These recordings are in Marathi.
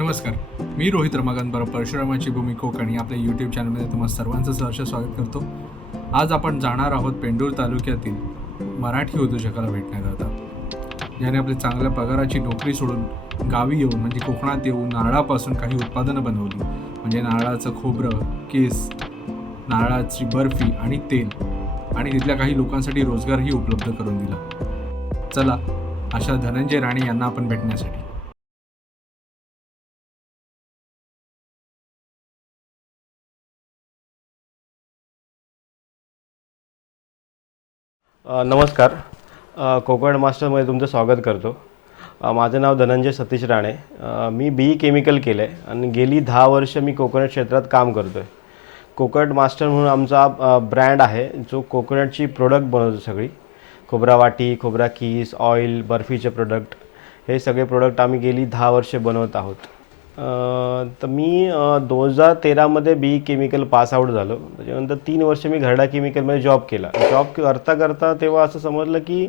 नमस्कार, मी रोहित रमाकांत परशुरामाची भूमी कोकण या आपल्या यूट्यूब चॅनलमध्ये तुम्हा सर्वांचं सहर्ष स्वागत करतो. आज आपण जाणार आहोत पेंडूर तालुक्यातील मराठी उद्योजकाला भेटण्याकरता, ज्याने आपली चांगल्या पगाराची नोकरी सोडून गावी येऊन म्हणजे कोकणात येऊन नारळापासून काही उत्पादनं बनवली, म्हणजे नारळाचं खोबरं, केस, नारळाची बर्फी आणि तेल, आणि तिथल्या काही लोकांसाठी रोजगारही उपलब्ध करून दिला. चला अशा धनंजय राणे यांना आपण भेटण्यासाठी. नमस्कार. कोकण मास्टरमध्ये तुमचं स्वागत करतो. माझं नाव धनंजय सतीश राणे. मी BE केमिकल केलं आहे आणि गेली 10 वर्ष मी कोकोनट क्षेत्रात काम करतो आहे. कोकोनट मास्टर म्हणून आमचा ब्रँड आहे, जो कोकोनटची प्रोडक्ट बनवतो. सगळी खोबरा वाटी, खोबरा कीस, ऑइल, बर्फीचे प्रोडक्ट, हे सगळे प्रोडक्ट आम्ही गेली 10 वर्षे बनवत आहोत. तर मी 2013मध्ये BE केमिकल पास आऊट झालो. त्याच्यानंतर 3 वर्ष मी घरडा केमिकलमध्ये जॉब केला. जॉब करता करता तेव्हा असं समजलं की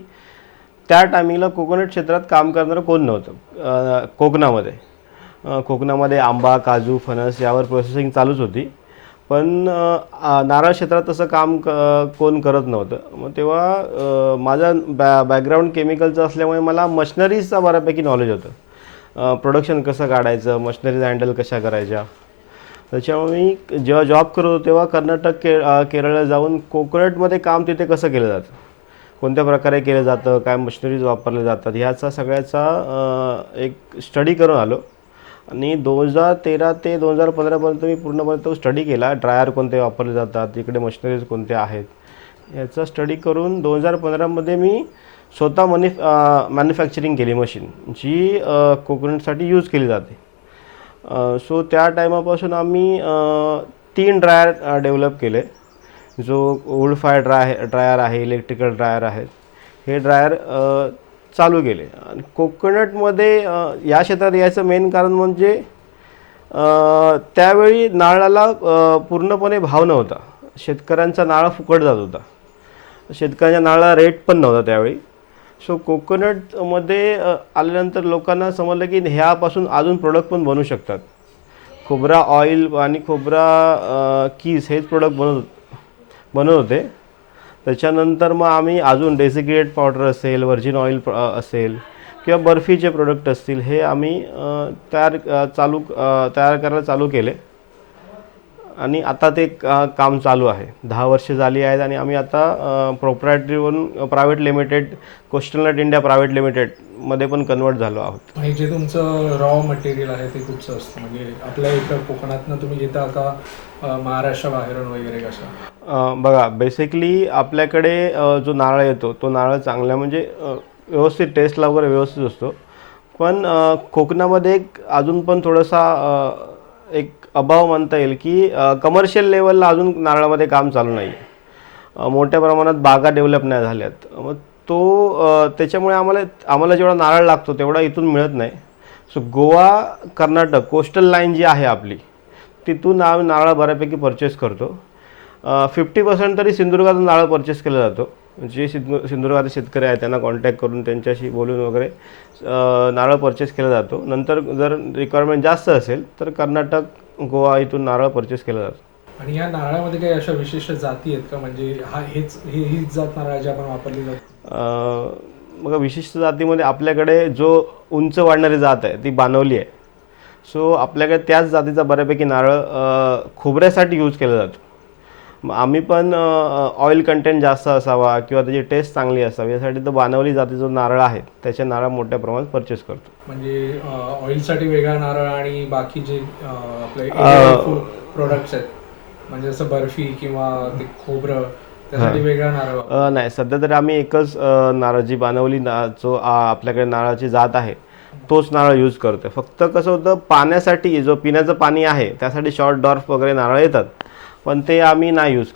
त्या टायमिंगला कोकोनट क्षेत्रात काम करणारं कोण नव्हतं कोकणामध्ये. कोकणामध्ये आंबा, काजू, फणस यावर प्रोसेसिंग चालूच होती, पण नारळ क्षेत्रात तसं काम कोण करत नव्हतं. मग तेव्हा माझा बॅकग्राऊंड केमिकलचं असल्यामुळे मला मशिनरीजचा बऱ्यापैकी नॉलेज होतं. प्रोडक्शन कसं काढायचं, मशिनरीज हँडल कशा करायच्या. त्याच्यामुळे मी जेव्हा जॉब करत होतो तेव्हा कर्नाटक, केरळला जाऊन कोकोनटमध्ये काम तिथे कसं केलं जातं, कोणत्या प्रकारे केलं जातं, काय मशिनरीज वापरले जातात, ह्याचा सगळ्याचा एक स्टडी करून आलो. आणि 2013 ते 2015पर्यंत मी पूर्णपणे तो स्टडी केला. ड्रायर कोणते वापरले जातात, इकडे मशिनरीज कोणत्या आहेत, ह्याचा स्टडी करून 2015मध्ये मी स्वतः मॅन्युफॅक्चरिंग केली मशीन, जी कोकोनटसाठी यूज केली जाते. सो त्या टायमापासून आम्ही 3 ड्रायर डेव्हलप केले, जो वूड फायर ड्रायर आहे, इलेक्ट्रिकल ड्रायर आहेत. हे ड्रायर चालू केले. आणि कोकोनटमध्ये या क्षेत्रात यायचं मेन कारण म्हणजे त्यावेळी नारळाला पूर्णपणे भाव नव्हता. शेतकऱ्यांचा नारळ फुकट जात होता, शेतकऱ्यांच्या नारळाला रेट पण नव्हता त्यावेळी. सो कोकोनटमध्ये आल्यानंतर लोकांना समजलं की ह्यापासून अजून प्रोडक्ट पण बनवू शकतात. खोबरा ऑइल आणि खोबरा कीस हेच प्रोडक्ट बनवत होते. त्याच्यानंतर मग आम्ही अजून डेसिकेटेड पावडर असेल, व्हर्जिन ऑइल असेल किंवा बर्फीचे प्रोडक्ट असतील, हे आम्ही तयार करायला चालू केले. आणि आता ते काम चालू आहे. 10 वर्ष झाली आहेत आणि आम्ही आता प्रोप्रायटरीवरून private limited, coastal nut India private लिमिटेडमध्ये पण कन्वर्ट झालो आहोत. आणि जे तुमचं रॉ मटेरियल आहे ते कुठचं असतं, म्हणजे आपल्या इकडं कोकणातनं तुम्ही घेता का महाराष्ट्राबाहेरून वगैरे कशा? बघा, बेसिकली आपल्याकडे जो नारळ येतो तो नारळ चांगला म्हणजे व्यवस्थित टेस्टला वगैरे व्यवस्थित असतो. पण कोकणामध्ये एक अजून पण थोडासा एक अभाव म्हणता येईल की कमर्शियल लेवलला अजून नारळामध्ये काम चालू नाही आहे. मोठ्या प्रमाणात बागा डेव्हलप नाही झाल्यात. मग त्याच्यामुळे आम्हाला जेवढा नारळ लागतो तेवढा इथून मिळत नाही. So Goa, Karnataka coastal line जी आहे आपली, तिथून आम्ही नारळ बऱ्यापैकी परचेस करतो. 50% तरी सिंधुदुर्गातून नारळ परचेस केला जातो. जे सिंधुदुर्गाचे शेतकरी आहेत त्यांना कॉन्टॅक्ट करून त्यांच्याशी बोलून वगैरे नारळ परचेस केला जातो. नंतर जर रिक्वायरमेंट जास्त असेल तर कर्नाटक, गोवा इथून नारळ परचेस केला जातो. आणि या नारळामध्ये काही अशा विशिष्ट जाती आहेत का, म्हणजे हीच जात नारळाची आपण वापरली जाते? मग विशिष्ट जातीमध्ये आपल्याकडे जो उंच वाढणारी जात आहे ती बानवली आहे. सो आपल्याकडे त्याच जातीचा बऱ्यापैकी नारळ खोबऱ्यासाठी यूज केला जातो. मग आम्ही पण ऑइल कंटेंट जास्त असावा किंवा त्याची टेस्ट चांगली असावी यासाठी तो बानवली जातीचा जो नारळ आहे त्याचे नारळ मोठ्या प्रमाणात परचेस करतो. म्हणजे ऑइलसाठी वेगळा नारळ आणि बाकी जे आपले प्रोडक्ट्स आहेत, म्हणजे जसं बर्फी किंवा ते खोबरं, त्यासाठी वेगळा नारळ? नाही, सध्या तरी आम्ही एकच नारळ, जी बानवली जो आपल्याकडे नारळाची जात आहे तोच नारळ यूज करतो. फक्त कसं होतं, पाण्यासाठी जो पिण्याचं पाणी आहे त्यासाठी शॉर्ट डॉर्फ वगैरे नारळ येतात, पण ते आम्ही नाही यूज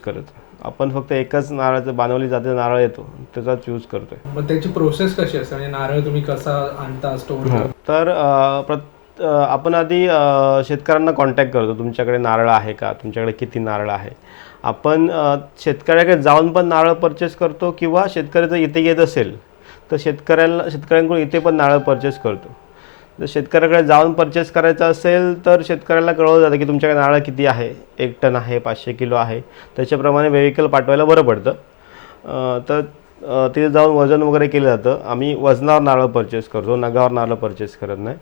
करत. आपण फक्त एकच नारळाचं, बानवली जातीचा नारळ येतो त्याचाच यूज करतोय. मग त्याची प्रोसेस कशी असते, म्हणजे नारळ तुम्ही कसा आणता, स्टोर? तर आपण आधी शेतकऱ्यांना कॉन्टॅक्ट करतो, तुमच्याकडे नारळ आहे का, तुमच्याकडे किती नारळ आहे. आपण शेतकऱ्याकडे जाऊन पण नारळ परचेस करतो किंवा शेतकरी जर इथे येत असेल तर शेतकऱ्यांकडून इथे पण नारळ परचेस करतो. जर शेतकऱ्याकडे जाऊन परचेस करायचं असेल तर शेतकऱ्याला कळवलं जातं की तुमच्याकडे नारळ किती आहे, 1 टन आहे, 500 किलो आहे, त्याच्याप्रमाणे व्हेकल पाठवायला बरं पडतं. तर तिथे जाऊन वजन वगैरे केलं जातं. आम्ही वजनावर नारळ परचेस करतो, नगावर नारळ परचेस करत नाही.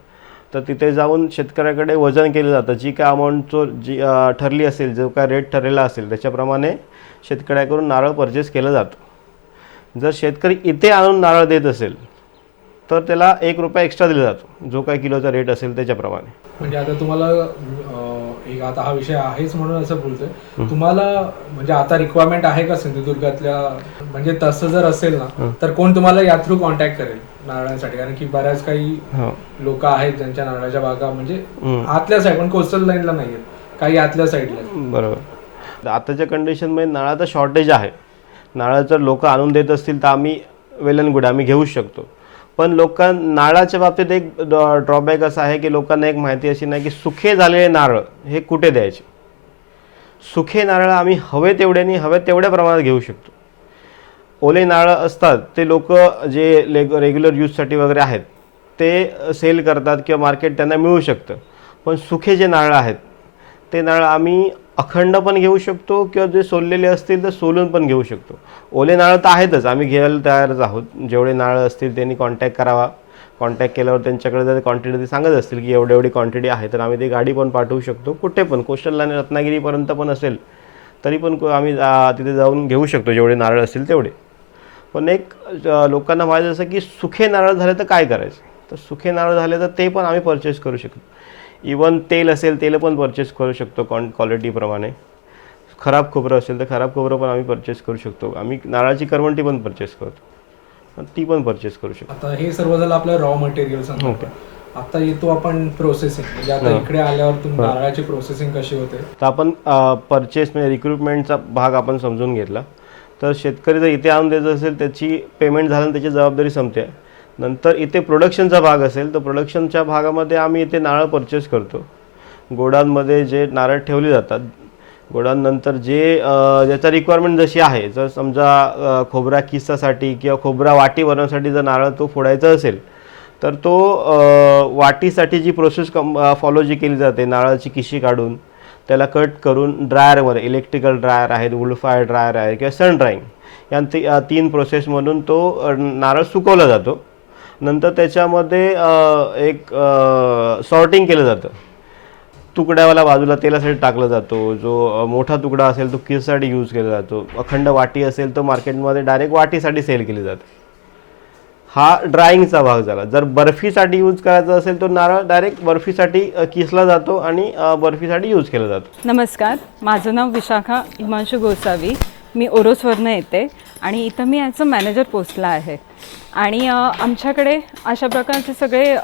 तर तिथे जाऊन शेतकऱ्याकडे वजन केलं जातं. जी काय अमाऊंट जी ठरली असेल, जो काय रेट ठरलेला असेल त्याच्याप्रमाणे शेतकऱ्याकडून नारळ परचेस केलं जातं. जर शेतकरी इथे आणून नारळ देत असेल तर त्याला 1 रुपया एक्स्ट्रा दिला जातो, जो काय किलोचा रेट असेल त्याच्याप्रमाणे. म्हणजे आता तुम्हाला एक आता हा विषय आहेच म्हणून असं बोलतोय, तुम्हाला म्हणजे आता रिक्वायरमेंट आहे का सिंधुदुर्गातल्या, म्हणजे तसं जर असेल ना तर कोण तुम्हाला या थ्रू कॉन्टॅक्ट करेल नारळांसाठी? कारण की बऱ्याच काही लोक आहेत ज्यांच्या नारळाच्या बागा म्हणजे आतल्या साईड पण कोस्टल लाईनला नाही आहेत, काही आतल्या साईडला. बरोबर. आताच्या कंडिशनमध्ये नारळाचं शॉर्टेज आहे. नारळ जर लोक आणून देत असतील तर आम्ही वेल अँड गुड, आम्ही घेऊ शकतो. पण नारळाच्या बाबतीत एक ड्रॉबॅक असा आहे की लोकांना एक माहिती अशी नाही की सुखे झालेले नारळ हे कुठे द्यायचे. सुखे नारळ आम्ही हवे तेवढ्या प्रमाणात घेऊ शकतो. ओले नारळ असतात ते लोक जे रेग्युलर यूजसाठी वगैरे आहेत ते सेल करतात किंवा मार्केट त्यांना मिळू शकतं. पण सुखे जे नारळ आहेत ते नारळ आम्ही अखंड पण घेऊ शकतो किंवा जे सोललेले असतील तर सोलून पण घेऊ शकतो. ओले नारळ तर आहेतच, आम्ही घ्यायला तयारच आहोत. जेवढे नारळ असतील त्यांनी कॉन्टॅक्ट करावा. कॉन्टॅक्ट केल्यावर त्यांच्याकडे जर क्वांटिटी ते सांगत असतील की एवढी क्वांटिटी आहे तर आम्ही ती गाडी पण पाठवू शकतो. कुठे पण कोस्टल आणि रत्नागिरीपर्यंत पण असेल तरी पण आम्ही तिथे जाऊन घेऊ शकतो जेवढे नारळ असतील तेवढे. पण एक लोकांना माहिती असं की सुखे नारळ झाले तर काय करायचं, तर सुखे नारळ झाले तर ते पण आम्ही परचेस करू शकतो. इवन तेल असेल तेल पण परचेस करू शकतो क्वालिटीप्रमाणे. खराब खोबरं असेल तर खराब खोबरं पण आम्ही परचेस करू शकतो. आम्ही नारळाची करवंटी पण परचेस करतो, ती पण परचेस करू शकतो. आता हे सर्व झालं आपलं रॉ मटेरियल सांगतो. आता येतो आपण प्रोसेसिंग, म्हणजे आता इकडे आल्यावर तुम्ही नारळाची प्रोसेसिंग कशी होते. तर आपण परचेस म्हणजे रिक्रुटमेंटचा भाग आपण समजून घेतला. तर शेतकरी जर इथे आणून द्यायचं असेल त्याची पेमेंट झालं त्याची जबाबदारी संपते. नंतर इथे प्रोडक्शनचा भाग असेल तर प्रोडक्शनच्या भागामध्ये आम्ही इथे नारळ परचेस करतो. गोडांमध्ये जे नारळ ठेवले जातात, गोडांनंतर ज्याचा रिक्वायरमेंट जशी आहे, जर समजा खोबरा किसासाठी किंवा खोबरा वाटी बनवण्यासाठी जर नारळ तो फोडायचा असेल तर तो वाटीसाठी जी प्रोसेस फॉलो जी केली जाते, नारळाची किशी काढून त्याला कट करून ड्रायरमध्ये, इलेक्ट्रिकल ड्रायर आहेत, वूड फायर ड्रायर आहे किंवा सन ड्राईंग, या 3 प्रोसेसमधून तो नारळ सुकवला जातो. नंतर त्याच्यामध्ये एक सॉर्टिंग केलं जातं. तुकड्यावाला बाजूला तेलासाठी टाकला जातो. जो मोठा तुकडा असेल तो किससाठी यूज केला जातो. अखंड वाटी असेल तर मार्केटमध्ये डायरेक्ट वाटीसाठी सेल केली जाते. हा ड्रायिंगचा भाग झाला. जर बर्फीसाठी यूज करायचा असेल तर नारळ डायरेक्ट बर्फीसाठी किसला जातो आणि बर्फीसाठी यूज केला जातो. नमस्कार, माझं नाव विशाखा हिमांशू गोसावी. मी ओरोसवरनं येते आणि इथं मी ॲज अ मॅनेजर पोस्टला आहे. आणि आमच्याकडे अशा प्रकारचे सगळे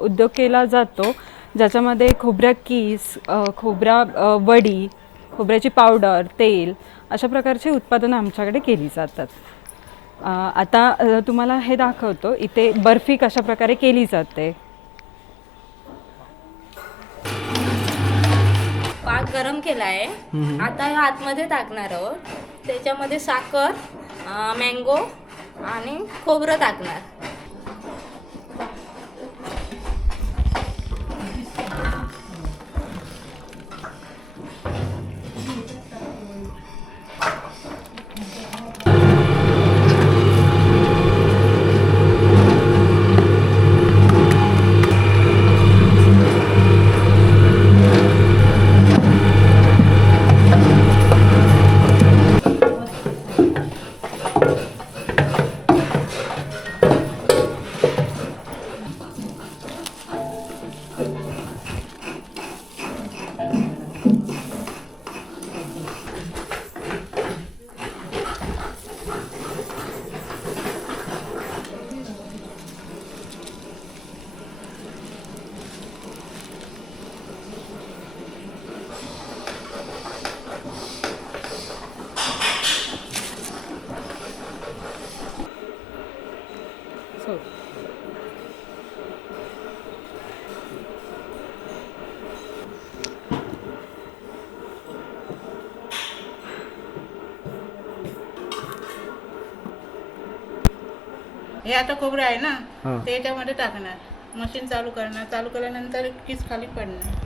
उद्योग केला जातो ज्याच्यामध्ये खोबऱ्या कीस, खोबरा वडी, खोबऱ्याची पावडर, तेल अशा प्रकारची उत्पादनं आमच्याकडे केली जातात. आता तुम्हाला हे दाखवतो इथे बर्फी कशा प्रकारे केली जाते. पाक गरम केला आहे. आता आतमध्ये टाकणार आहोत. त्याच्यामध्ये साखर, मँगो आणि खोबरं टाकणार. हे आता खोबरं आहे ना, ते याच्यामध्ये टाकणार. मशीन चालू करणार, चालू केल्यानंतर कीच खाली पडणार.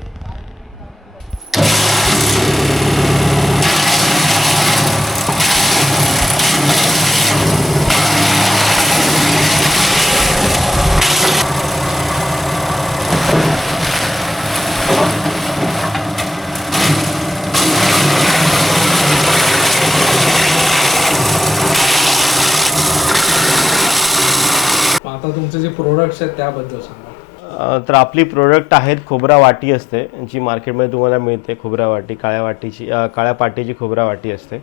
आता तुमचे जे प्रोडक्ट्स आहेत त्याबद्दल सांगा. तर आपली प्रोडक्ट आहेत खोबरा वाटी असते जी मार्केटमध्ये तुम्हाला मिळते. खोबरा वाटी काळ्या पाटीची खोबरा वाटी असते.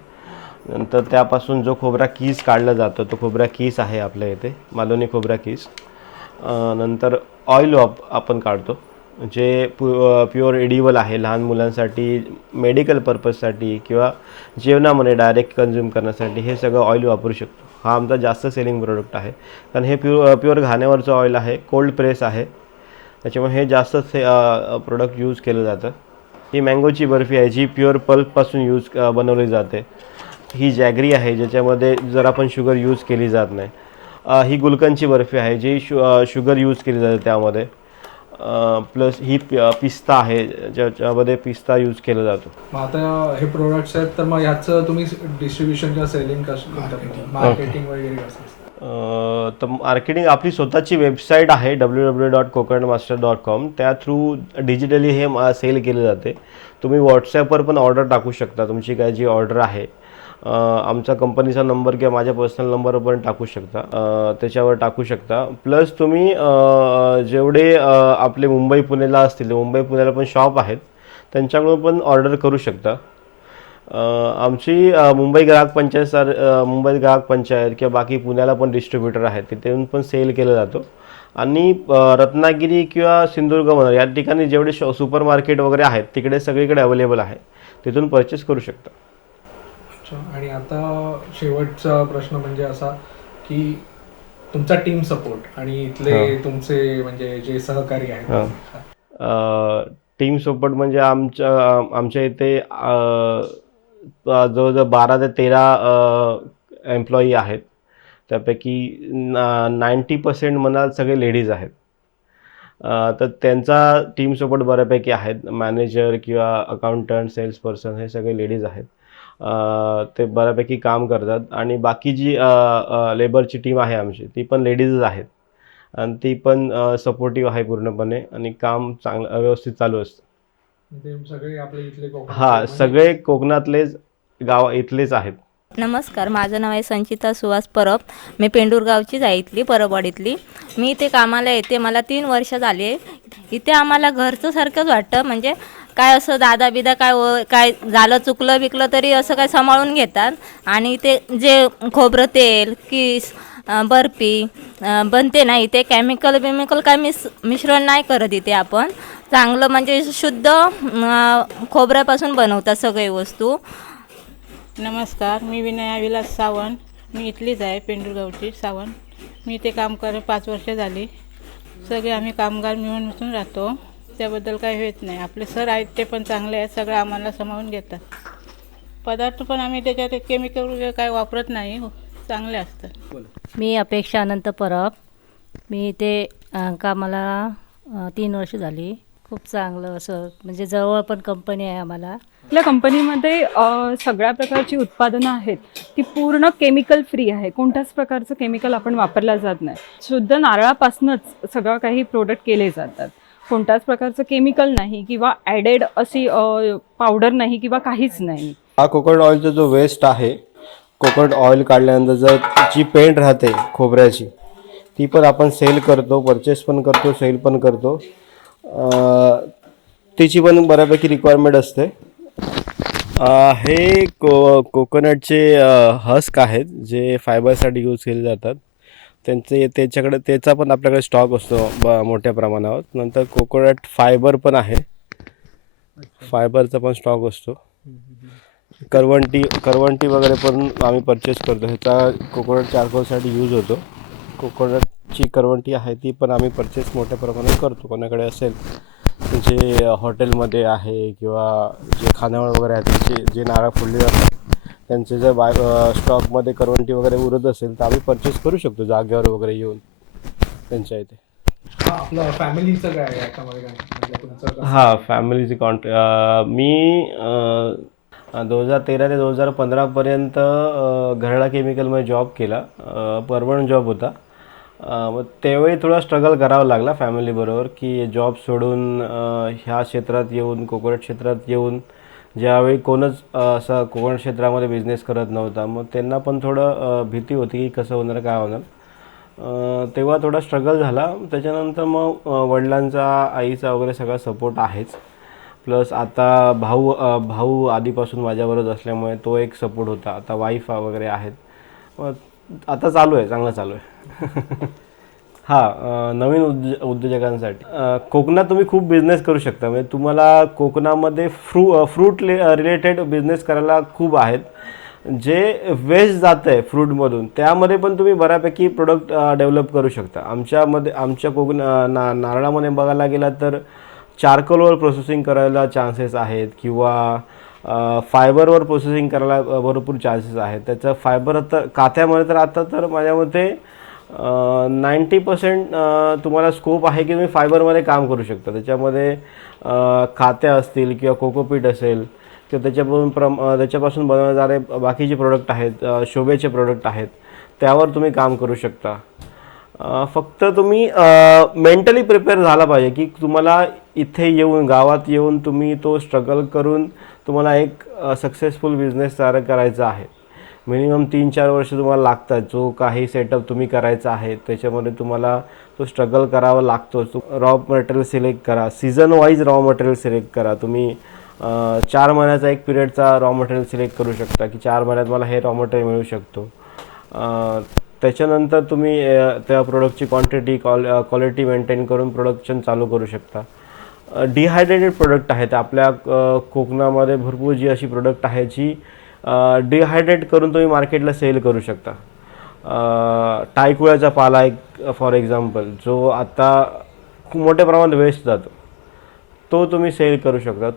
नंतर त्यापासून जो खोबरा कीस काढला जातो तो खोबरा कीस आहे आपल्या इथे, मालवणी खोबरा कीस. नंतर ऑइल आपण काढतो जे प्युअर एडिबल आहे. लहान मुलांसाठी, मेडिकल पर्पजसाठी किंवा जेवणामध्ये डायरेक्ट कन्झ्युम करण्यासाठी हे सगळं ऑइल वापरू शकतो. हा आमचा जास्त सेलिंग प्रोडक्ट आहे कारण हे प्युअर घाण्यावरचं ऑइल आहे, कोल्ड प्रेस आहे, त्याच्यामुळे हे जास्त प्रोडक्ट यूज केलं जातं. ही मँगोची बर्फी आहे जी प्युअर पल्पपासून बनवली जाते. ही जॅगरी आहे ज्याच्यामध्ये जरा पण शुगर यूज केली जात नाही. ही गुलकंदची बर्फी आहे जी शुगर यूज केली जाते त्यामध्ये. प्लस ही पिस्ता आहे ज्याच्यामध्ये पिस्ता यूज केला जातो. मग आता हे प्रोडक्ट्स आहेत तर मग ह्याचं तुम्ही डिस्ट्रीब्युशन किंवा सेलिंग कसं करता, मार्केटिंग वगैरे कसं असतं? तर मार्केटिंग आपली स्वतःची वेबसाईट आहे www.coconutmaster.com. त्या थ्रू डिजिटली हे सेल केले जाते. तुम्ही व्हॉट्सॲपवर पण ऑर्डर टाकू शकता. तुमची काय जी ऑर्डर आहे आमचा कंपनीचा नंबर किंवा माझ्या पर्सनल नंबरवर पण टाकू शकता, त्याच्यावर टाकू शकता. प्लस तुम्ही जेवढे आपले मुंबई पुण्याला असतील, मुंबई पुण्याला पण शॉप आहेत त्यांच्याकडून पण ऑर्डर करू शकता. आमची मुंबई ग्राहक पंचायत किंवा बाकी पुण्याला पण डिस्ट्रीब्युटर आहेत तिथून पण सेल केलं जातो. आणि रत्नागिरी किंवा सिंधुदुर्ग म्हणा या ठिकाणी जेवढे सुपर मार्केट वगैरे आहेत तिकडे सगळीकडे अवेलेबल आहे, तिथून परचेस करू शकता. अच्छा. आणि आता शेवटचा प्रश्न म्हणजे असा की तुमचा टीम सपोर्ट आणि इथले तुमचे म्हणजे जे सहकारी आहेत. टीम सपोर्ट म्हणजे आमच्या इथे जवळजवळ 12 ते 13 एम्प्लॉई आहेत. त्यापैकी 90% म्हणाल सगळे लेडीज आहेत. तर त्यांचा टीम सपोर्ट बऱ्यापैकी आहेत. मॅनेजर किंवा अकाउंटंट, सेल्स पर्सन हे सगळे लेडीज आहेत. ते बऱ्यापैकी काम करतात. आणि बाकी जी लेबरची टीम आहे आमची ती पण लेडीजच आहेत आणि ती पण सपोर्टिव्ह आहे पूर्णपणे आणि काम चांगलं व्यवस्थित चालू असतं. ते सगळे आपले इथले सगळे कोकणातलेच इथलेच आहेत. नमस्कार, माझं नाव आहे संचिता सुहास परब. मी पेंडूरगावचीच आहे, इथली परबवाडीतली. मी इथे कामाला येते, मला 3 वर्ष झाले. इथे आम्हाला घरचं सारखंच वाटतं. म्हणजे काय असं दादा बिदा काय झालं चुकलं बिकलं तरी असं काय सांभाळून घेतात. आणि ते जे खोबरं तेल, किस, बर्फी बनते ना इथे केमिकल काय मिश्रण नाही करत इथे आपण. चांगलं म्हणजे शुद्ध खोबऱ्यापासून बनवतात सगळे वस्तू. नमस्कार, मी विनया विलास सावंत. मी इथलीच आहे, पेंडूरगावची सावंत. मी इथे काम 5 वर्ष झाली. सगळे आम्ही कामगार मिळून मिसळून राहतो, त्याबद्दल काही होत नाही. आपले सर आहेत ते पण चांगले आहेत, सगळं आम्हाला सामावून घेतात. पदार्थ पण आम्ही त्याच्यात केमिकल वगैरे काय वापरत नाही, चांगले असतात. मी अपेक्षा अनंत परब. मी इथे कामाला 3 वर्ष झाली. खूप चांगलं असं म्हणजे जवळ पण कंपनी आहे आम्हाला. आपल्या कंपनीमध्ये सगळ्या प्रकारची उत्पादनं आहेत ती पूर्ण केमिकल फ्री आहे. कोणत्याच प्रकारचं केमिकल आपण वापरलं जात नाही. शुद्ध नारळापासूनच सगळं काही प्रोडक्ट केले जातात. कोणत्याच प्रकारचं केमिकल नाही किंवा ॲडेड अशी पावडर नाही किंवा काहीच नाही. हा कोकोनट ऑइलचा जो वेस्ट आहे, कोकोनट ऑइल काढल्यानंतर जर जी पेंट राहते खोबऱ्याची ती पण आपण सेल करतो, परचेस पण करतो, सेल पण करतो. त्याची पण बऱ्यापैकी रिक्वायरमेंट असते. हे कोकोनटचे हस्क आहेत जे फायबरसाठी यूज केले जातात. त्याचा पण आपल्याकडे स्टॉक असतो मोठ्या प्रमाणावर. नंतर कोकोनट फायबर पण आहे, फायबरचा पण स्टॉक असतो. करवंटी वगैरे पण आम्ही परचेस करतो. ह्याचा कोकोनट चारकोलसाठी यूज होतो. कोकोनटची करवंटी आहे ती पण आम्ही परचेस मोठ्या प्रमाणात करतो. कोणाकडे असेल जे हॉटेलमध्ये आहे किंवा जे खानावळ वगैरे आहे त्यांचे जे नारळ फोडले जातात त्यांचे जर स्टॉकमध्ये करवंटी वगैरे उरत असेल तर आम्ही परचेस करू शकतो जागेवर वगैरे येऊन त्यांच्या इथे. आपलं फॅमिलीचं काय आहे याच्यामध्ये काय म्हणजे तुमचं कसं? हां, फॅमिलीची मी 2013 ते 2015पर्यंत घरडा केमिकलमध्ये जॉब केला. परमनंट जॉब होता. मग त्यावेळी थोडा स्ट्रगल करावा लागला फॅमिलीबरोबर, की जॉब सोडून ह्या क्षेत्रात येऊन, कोकण क्षेत्रात येऊन, ज्यावेळी कोणच असं कोकण क्षेत्रामध्ये बिझनेस करत नव्हता. मग त्यांना पण थोडं भीती होती की कसं होणार, काय होणार. तेव्हा थोडा स्ट्रगल झाला. त्याच्यानंतर मग वडिलांचा, आईचा वगैरे सगळा सपोर्ट आहेच. प्लस आता भाऊ आधीपासून माझ्याबरोबर असल्यामुळे तो एक सपोर्ट होता. आता वाईफ वगैरे आहेत. मग आता चालू आहे, चांगलं चालू आहे. हां, नवीन उद्योजकांसाठी कोकणात तुम्ही खूप बिझनेस करू शकता. म्हणजे तुम्हाला कोकणामध्ये फ्रूट रिलेटेड बिझनेस करायला खूप आहेत. जे वेस्ट जातं आहे फ्रूटमधून, त्यामध्ये पण तुम्ही बऱ्यापैकी प्रोडक्ट डेव्हलप करू शकता. आमच्या नारळामध्ये बघायला गेला तर चारकोलवर प्रोसेसिंग करायला चान्सेस आहेत, किंवा फायबरवर प्रोसेसिंग करायला भरपूर चान्सेस आहेत. त्याचं फायबर आता काथ्यामध्ये तर आता तर माझ्या मते 90% तुम्हाला स्कोप आहे की तुम्ही फायबरमध्ये काम करू शकता. त्याच्यामध्ये खात्या असतील किंवा कोकोपीट असेल किंवा त्याच्यापासून बनवणारे बाकीचे प्रोडक्ट आहेत, शोभेचे प्रोडक्ट आहेत, त्यावर तुम्ही काम करू शकता. फक्त तुम्ही मेंटली प्रिपेअर झाला पाहिजे की तुम्हाला इथे येऊन, गावात येऊन तुम्ही तो स्ट्रगल करून तुम्हाला एक सक्सेसफुल बिझनेस तयार करायचा आहे. मिनिमम 3-4 वर्ष तुम्हाला लागतात. जो काही सेटअप तुम्ही करायचा आहे त्याच्यामध्ये तुम्हाला तो स्ट्रगल करावा लागतो. रॉ मटेरियल सिलेक्ट करा, season wise raw material select करा. तुम्ही 4 महिन्याचा एक पिरियडचा रॉ मटेरियल सिलेक्ट करू शकता की 4 महिन्यात मला हे रॉ मटेरियल मिळू शकतो. त्याच्यानंतर तुम्ही त्या प्रोडक्टची क्वालिटी मेंटेन करून प्रोडक्शन चालू करू शकता. डिहायड्रेटेड प्रोडक्ट आहेत आपल्या कोकणामध्ये भरपूर जी अशी प्रोडक्ट आहे जी डिहायड्रेट करून तुम्ही मार्केटला सेल करू शकता. टायकुळ्याचा पाला एक फॉर एक्झाम्पल, जो आता खूप मोठ्या प्रमाणात वेस्ट जातो, तो तुम्ही सेल करू शकता.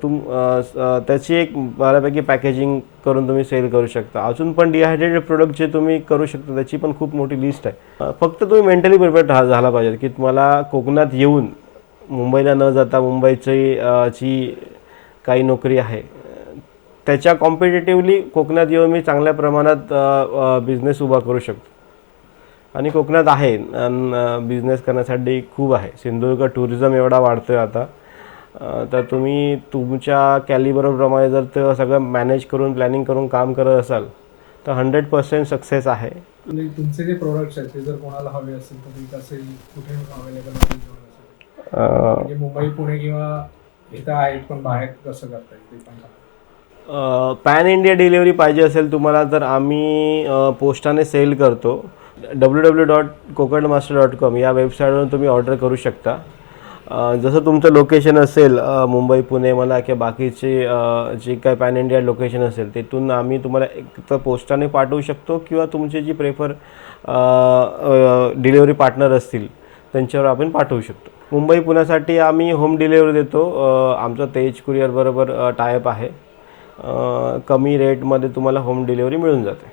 त्याची एक बऱ्यापैकी पॅकेजिंग करून तुम्ही सेल करू शकता. अजून पण डिहायड्रेटेड प्रोडक्ट जे तुम्ही करू शकता त्याची पण खूप मोठी लिस्ट आहे. फक्त तुम्ही मेंटली प्रिपेअर झाला पाहिजे की तुम्हाला कोकणात येऊन, मुंबईला न जाता मुंबईची जी काही नोकरी आहे त्याच्या कॉम्पिटेटिव्हली कोकणात येऊन मी चांगल्या प्रमाणात बिझनेस उभा करू शकतो. आणि कोकणात आहे बिझनेस करण्यासाठी खूप आहे. सिंधुदुर्ग टुरिझम एवढा वाढतो आहे आता, तर तुम्ही तुमच्या कॅलिबरप्रमाणे जर ते सगळं मॅनेज करून, प्लॅनिंग करून काम करत असाल तर 100% सक्सेस आहे. आणि तुमचे जे प्रोडक्ट्स आहेत ते जर कोणाला हवे असेल तर ते कसे, कुठे अवेलेबल असेल? म्हणजे मुंबई, पुणे किंवा इथं आहेत पण बाहेर कसं करता येईल ते पण सांगा. पॅन इंडिया डिलिव्हरी पाहिजे असेल तुम्हाला तर आम्ही पोस्टाने सेल करतो. www.kokanmaster.com या वेबसाईटवरून तुम्ही ऑर्डर करू शकता. जसं तुमचं लोकेशन असेल मुंबई, पुणे म्हणा किंवा बाकीचे जे काय पॅन इंडिया लोकेशन असेल तिथून आम्ही तुम्हाला एक तर पोस्टाने पाठवू शकतो किंवा तुमचे जी प्रेफर डिलिव्हरी पार्टनर असतील त्यांच्यावर आपण पाठवू शकतो. मुंबई, पुण्यासाठी आम्ही होम डिलिव्हरी देतो. आमचं तेज कुरिअर बरोबर टायअप आहे. कमी रेटमध्ये तुम्हाला होम डिलिव्हरी मिळून जाते.